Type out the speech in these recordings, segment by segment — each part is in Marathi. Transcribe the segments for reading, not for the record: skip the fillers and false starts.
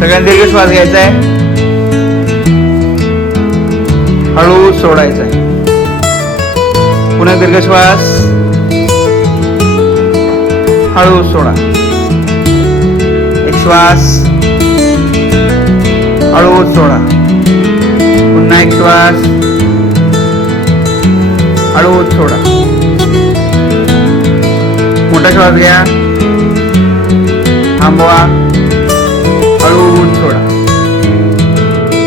सगळ्यांना दीर्घ श्वास घ्यायचा आहे, हळू सोडायचा आहे. पुन्हा दीर्घ श्वास, हळू सोडा. एक श्वास, हळू सोडा. पुन्हा एक श्वास, हळू सोडा. मोठा श्वास घ्या, थांबवा, हळू सोडा.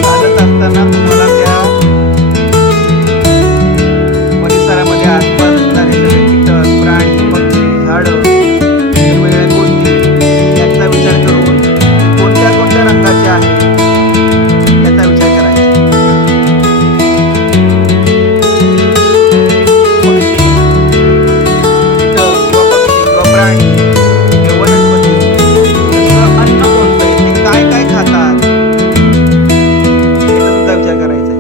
चालत असताना तुम्हाला त्या परिसरामध्ये आसपास असणारे सगळे कीटक, प्राणी, पक्षी, झाडं, वेगवेगळ्या गोष्टी याचा विचार करून कोणत्या कोणत्या रंगाचे आहेत याचा विचार करायचा. पक्षी, कीटक किंवा पक्षी किंवा प्राणी, वनस्पती, अन्न कोणतं आहे, ते काय काय खातात याचा सुद्धा विचार करायचा आहे.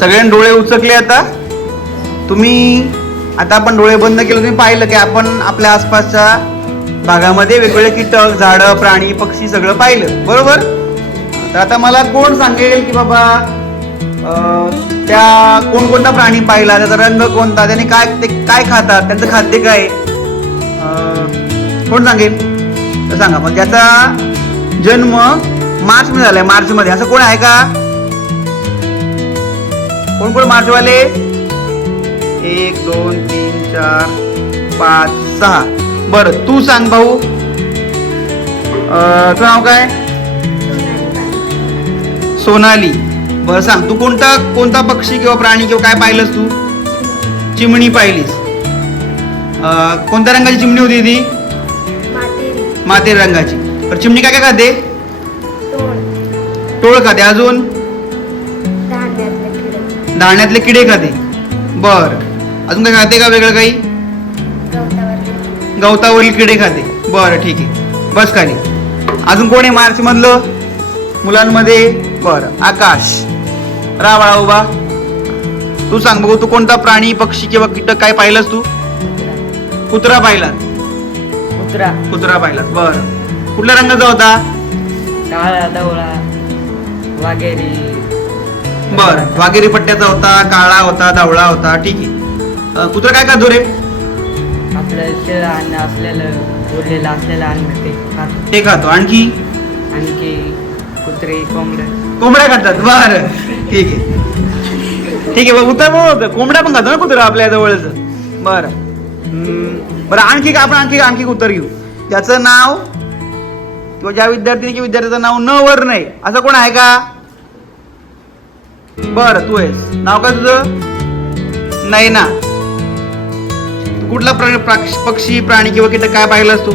सगळ्यांनी डोळे उचकले. आता आपण डोळे बंद केले, तुम्ही पाहिलं की आपण आपल्या आसपासच्या भागामध्ये वेगवेगळे कीटक, झाडं, प्राणी, पक्षी सगळं पाहिलं, बरोबर. तर आता मला कोण सांगेल की बाबा त्या कोणकोणता प्राणी पाहिला, त्याचा रंग कोणता, त्याने काय खातात, त्यांचं खाद्य काय, कोण सांगेल तर सांगा. पण त्याचा जन्म मार्च मध्ये झालाय, मार्च मध्ये. असं कोण आहे का? कोण कोण मार्चवाले? 1 2 3 4 5 6. बरं, तू सांग भाऊ, तुझं नाव काय? सोनाली. बरं सांग, तू कोणता पक्षी किंवा प्राणी किंवा काय पाहिलंस तू? चिमणी पाहिलीस. कोणत्या रंगाची चिमणी होती ती? मातेरी रंगाची. तर चिमणी काय काय खाते? टोळ खाते. अजून? धाण्यातले किडे खाते. बर, अजून काय खाते का वेगळं काही? गवतावरील किडे खाते. बरं ठीक आहे, बस खाली. अजून कोण आहे मार्च मधलं मुलांमध्ये? बरं, आकाश. रावळा उभा. तू सांग बघू, तू कोणता प्राणी, पक्षी किंवा कीटक काय पाहिलास तू? कुत्रा पाहिला. कुत्रा पाहिला. बरं, कुठल्या रंगाचा होता? काळा, धवळा, वाघेरी. बर, वाघेरी पट्ट्याचा होता, काळा होता, धावळा होता. ठीक आहे. कुत्रा काय खातो रे? आपलं शेळ अन्न असलेलं, उरलेलं असलेलं अन्न ते खातो. आणखी कुत्रे, कोंबड्या खातात. बर ठीक आहे, ठीक आहे. कुत्रा कोंबड्या पण खातो ना कुत्रा आपल्या जवळच. बरं बरं, आणखी उत्तर घेऊ. त्याचं नाव किंवा ज्या विद्यार्थी किंवा विद्यार्थ्याचं नाव न वर नाही असं कोण आहे का? बर, तू आहेस. नाव काय तुझं? नाही ना. कुठला पक्षी, प्राणी किंवा कीटक काय पाहिलास तू?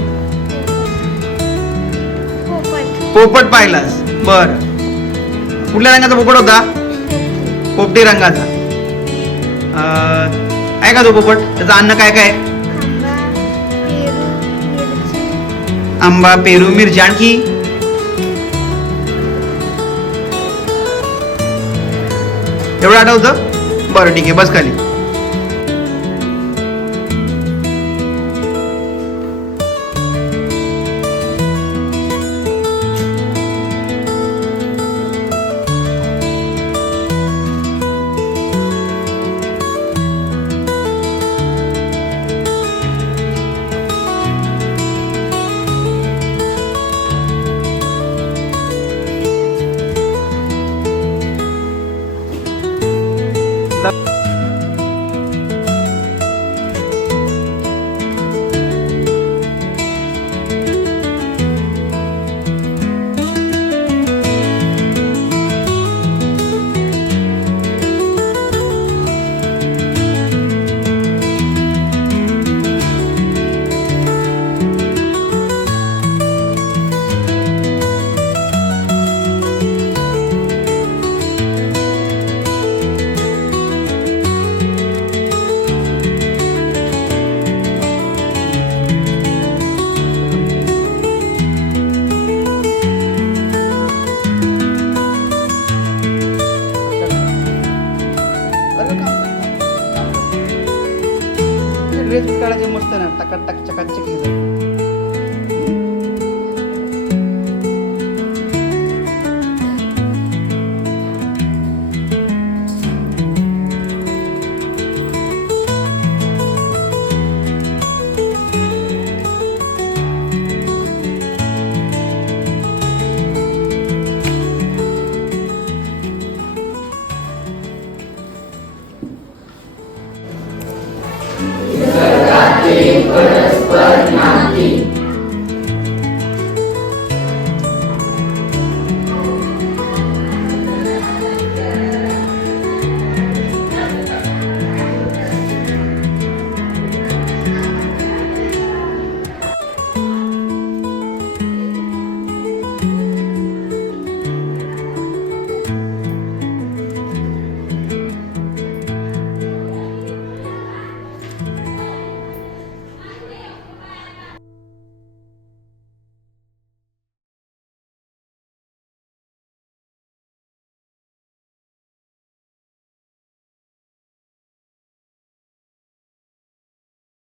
पोपट पाहिलास. बर, कुठल्या रंगाचा पोपट होता? पोपटी रंगाचा. आहे का तो पोपट? त्याचं अन्न काय काय? आंबा, पेरू, मिरची. आणखी? एवढं आठवतं? बरं ठीक आहे, बस खाली. कच्चे खेळ